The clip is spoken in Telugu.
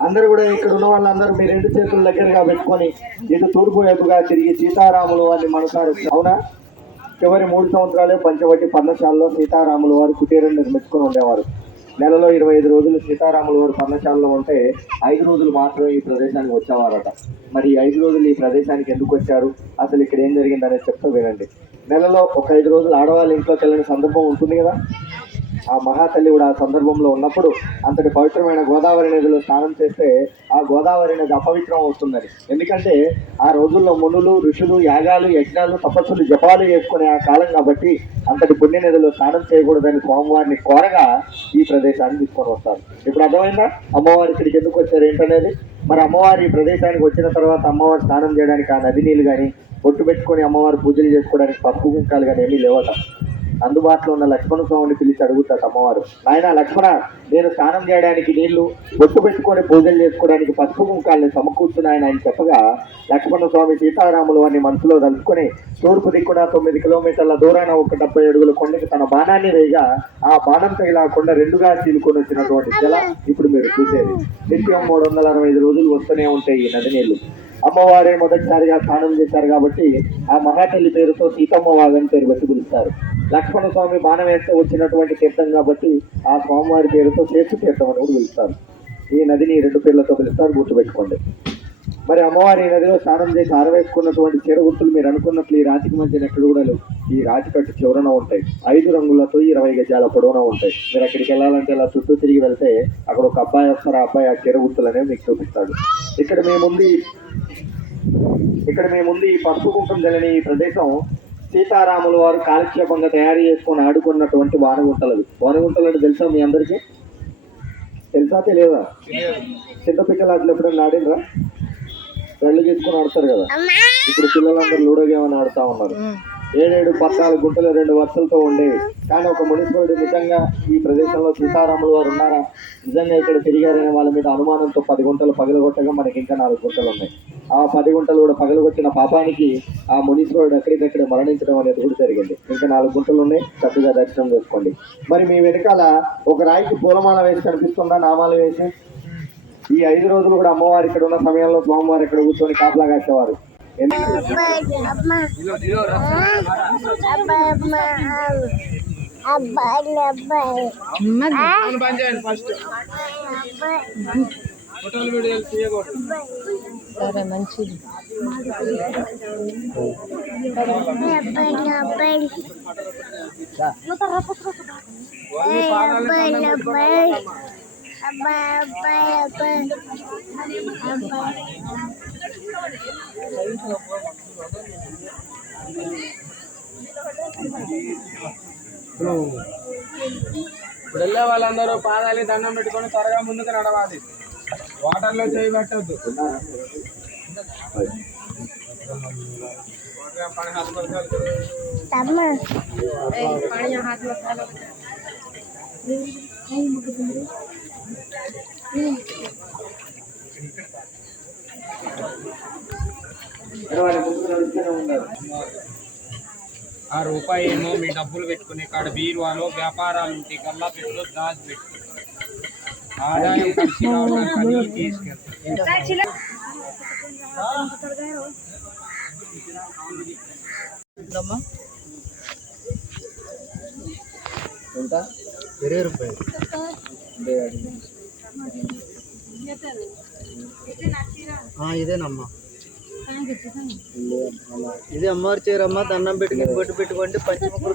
అందరు కూడా ఇక్కడ ఉన్న వాళ్ళందరూ మీ రెండు చేతుల దగ్గరగా పెట్టుకొని ఇటు తూర్పు వైపుగా తిరిగి సీతారాములు వారిని మనసారు అవునా? చివరి మూడు సంవత్సరాలే పంచవటి పన్నశాలలో సీతారాములు వారు కుటీరం నిర్మించుకుని ఉండేవారు. నెలలో ఇరవై ఐదు రోజులు సీతారాములు వారు పర్ణశాలలో ఉంటే ఐదు రోజులు మాత్రమే ఈ ప్రదేశానికి వచ్చేవారట. మరి ఈ ఐదు రోజులు ఈ ప్రదేశానికి ఎందుకు వచ్చారు? అసలు ఇక్కడ ఏం జరిగిందనేది చెప్తూ వినండి. నెలలో ఒక ఐదు రోజులు ఆడవాళ్ళ ఇంట్లోకి వెళ్ళిన సందర్భం ఉంటుంది కదా? ఆ మహాతల్లి కూడా ఆ సందర్భంలో ఉన్నప్పుడు అంతటి పవిత్రమైన గోదావరి నదిలో స్నానం చేస్తే ఆ గోదావరి నది అపవిత్రం అవుతుందని. ఎందుకంటే ఆ రోజుల్లో మునులు ఋషులు యాగాలు యజ్ఞాలు తపస్సులు జపాలు చేసుకునే ఆ కాలం కాబట్టి అంతటి పుణ్య నదిలో స్నానం చేయకూడదని స్వామివారిని కోరగా ఈ ప్రదేశాన్ని తీసుకొని వస్తారు. ఇప్పుడు అర్థమైందా? అమ్మవారి ఇక్కడికి ఎందుకు వచ్చారు ఏంటనేది మరి అమ్మవారి ఈ ప్రదేశానికి వచ్చిన తర్వాత అమ్మవారు స్నానం చేయడానికి ఆ నది నీళ్ళు కానీ బొట్టు పెట్టుకొని అమ్మవారు పూజలు చేసుకోవడానికి పప్పు కుంకాలు కానీ ఏమీ లేవట. అందుబాటులో ఉన్న లక్ష్మణ స్వామిని పిలిచి అడుగుతాడు అమ్మవారు. నాయన లక్ష్మణ నేను స్నానం చేయడానికి నీళ్ళు బొట్టు పెట్టుకొని పూజలు చేసుకోవడానికి పసుపు కుంకాలని సమకూర్చున్నాయని ఆయన చెప్పగా లక్ష్మణ స్వామి సీతారాములు అని మనసులో తలుచుకొని తూర్పు దిక్కున తొమ్మిది కిలోమీటర్ల దూరాన ఒక డెబ్బై అడుగుల కొండకి తన బాణాన్ని వేయగా ఆ బాణం తగిలా రెండుగా చీలుకొని వచ్చినటువంటి జల ఇప్పుడు మీరు చూసేది. నిత్యం మూడు వందల అరవై ఐదు రోజులు వస్తూనే ఉంటాయి ఈ నది నీళ్ళు. అమ్మవారే మొదటిసారిగా స్నానం చేశారు కాబట్టి ఆ మహాతల్లి పేరుతో సీతమ్మ వాగని పేరు పెట్టి పిలుస్తారు. లక్ష్మణ స్వామి బాణం వేస్తే వచ్చినటువంటి తీర్థం కాబట్టి ఆ స్వామివారి పేరుతో చేసు తీర్థం అని కూడా పిలుస్తారు. ఈ నదిని రెండు పేర్లతో పిలుస్తారు గుర్తుపెట్టుకోండి. మరి అమ్మవారి నదిలో స్నానం చేసి ఆరవేసుకున్నటువంటి చీర గుర్తులు మీరు అనుకున్నట్లు ఈ రాతికి మధ్య ఎక్కడ కూడా ఈ రాతికట్టు చివరన ఉంటాయి. ఐదు రంగులతో ఇరవై గజాల పొడవున ఉంటాయి. మీరు అక్కడికి వెళ్ళాలంటే ఇలా చుట్టూ తిరిగి వెళ్తే అక్కడ ఒక అబ్బాయి వస్తారు. ఆ అబ్బాయి ఆ చీర గుర్తులు అనేవి మీకు చూపిస్తాడు. ఇక్కడ మేముంది ఇక్కడ మీ ముందు ఈ పసుపు కుంకుమ జల్లని ఈ ప్రదేశం సీతారాముల వారు కాలక్షేపంగా తయారు చేసుకొని ఆడుకున్నటువంటి వానగుంటలు అవి వానగుంటలు అంటే తెలుసా మీ అందరికీ? తెలుసా తెలియదా? చింతపిక్కలు ఆటలు ఎప్పుడైనా ఆడినరా కళ్ళు తీసుకొని ఆడతారు కదా. ఇప్పుడు పిల్లలందరూ లూడో గేమ్ అని ఆడుతా ఉన్నారు. ఏడేడు పద్నాలుగు గుంటలు రెండు వరుసలతో ఉండేవి. కానీ ఒక మునీశ్వరుడు నిజంగా ఈ ప్రదేశంలో సీతారాములు వారు ఉన్నారా? నిజంగా ఇక్కడ తిరిగారనే వాళ్ళ మీద అనుమానంతో పది గుంటలు పగలగొట్టగా మనకి ఇంకా నాలుగు గుంటలు ఉన్నాయి. ఆ పది గుంటలు కూడా పగలగొట్టిన పాపానికి ఆ మునీశ్వరుడు ఎక్కడికక్కడ మరణించడం అనేది కూడా జరిగింది. ఇంకా నాలుగు గుంటలు ఉన్నాయి. చక్కగా దర్శనం చేసుకోండి. మరి మీ వెనకాల ఒక రాయికి పూలమాల వేసి కనిపిస్తుందా? నామాలు వేసి? ఈ ఐదు రోజులు కూడా అమ్మవారు ఇక్కడ ఉన్న సమయంలో స్వామివారు ఇక్కడ కూర్చొని కాపలా కాసేవారు. ఎందుకు సరే మంచిది. ఇప్పుడు వెళ్ళే వాళ్ళందరూ పాదాలి దండం పెట్టుకొని త్వరగా ముందుకు నడవాలి. వాటర్లో చేయి పెట్టద్దు ఉన్నారు ఆ రూపాయి ఏమో మీ డబ్బులు పెట్టుకునే కాడ బీరువాలో వ్యాపారాలు ఉంటాయి కల్లా పెట్టులో దాచి పెట్టు ఆదాయం కలిసి రావడానికి అన్నీ తీసుకెళ్తాం ఎంత ఇరవై రూపాయలు ఆ, ఇదేనమ్మా ఇది అమ్మవారి చీర అమ్మ దండం పెట్టుకుని బొట్టు పెట్టుకోండి పచ్చిమ